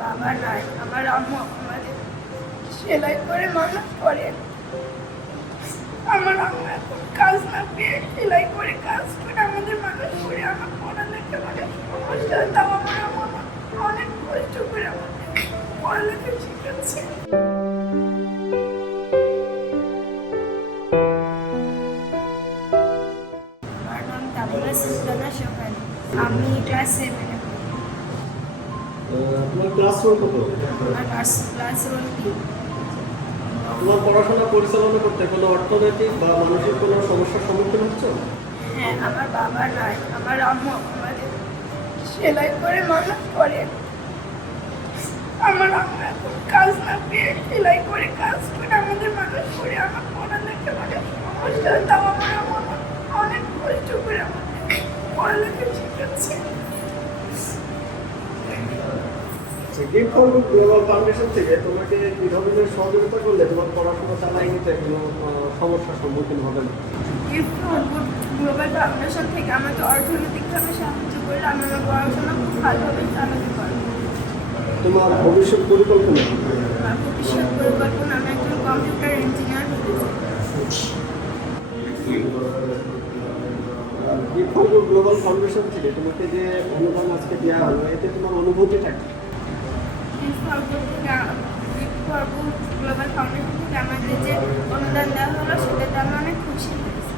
বাবা নাই, আমার আম্মু আমাদের সেলাই করে মানুষ করে। আমার আম্মু এখন কাজ না পেয়ে সেলাই করে কাজ করে আমাদের মানুষ করে। আমার পড়ালেখা অনেক সমস্যা, তাও আমার আম্মু অনেক কষ্ট করে আমাদের পড়ালেখা শিখাচ্ছে। আমার নাম তাবুলা সুলতানা সোহানি, আমি ক্লাস 7-এ পড়ি। তোমার ক্লাস রোল কত? আমার ক্লাস রোল 3। তোমার পড়াশোনা পরিচালনা করতে কোনো অর্থনৈতিক বা মানসিক কোনো সমস্যার সম্মুখীন হচ্ছ? হ্যাঁ, আমার বাবা নাই, আমার আম্মু আমাদের সেলাই করে মানুষ করে। আমার আম্মু এখন কাজ না পেয়ে সেলাই করে কাজ করে আমাদের মানুষ করে। আমার পড়ালেখা অনেক সমস্যা, তাও আমার আম্মু অনেক কষ্ট করে আমাদের পড়ালেখা শিখাচ্ছে। Gift for good global foundation থেকে তোমাকে কি ধরনের সহযোগিতা করলে তোমার পড়াশোনা চালিয়ে নিতে কোনো সমস্যার সম্মুখীন হবে না? Gift for good global foundation থেকে আমাকে অর্থনৈতিকভাবে সাহায্য করলে আমি আমার পড়াশোনা খুব ভালোভাবে চালাতে পারবো। তোমার ভবিষ্যৎ পরিকল্পনা কি? আমার ভবিষ্যৎ পরিকল্পনা, আমি একজন কম্পিউটার ইঞ্জিনিয়ার হতে চাই। Gift for good global foundation থেকে তোমাকে যে অনুদান আজকে দেওয়া হলো, এতে তোমার অনুভূতিটা কি? Gift for good global foundation থেকে আমাদের যে অনুদান দেওয়া হলো সেটাতে আমি অনেক খুশি হয়েছি।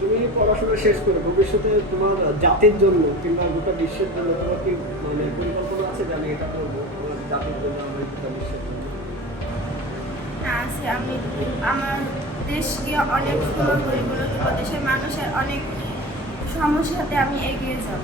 তুমি পড়াশোনা শেষ করে ভবিষ্যতে তোমার জাতির জন্য কিংবা গোটা বিশ্বের জন্য তোমার কি মানে পরিকল্পনা আছে যে আমি এটা করবো আমার জাতির জন্য, আমার গোটা বিশ্বের জন্য? হ্যাঁ, আছে। আমি আমার দেশকে অনেক সুন্দর করে গড়ে তুলব, দেশের মানুষের অনেক সমস্যাতে আমি এগিয়ে যাব।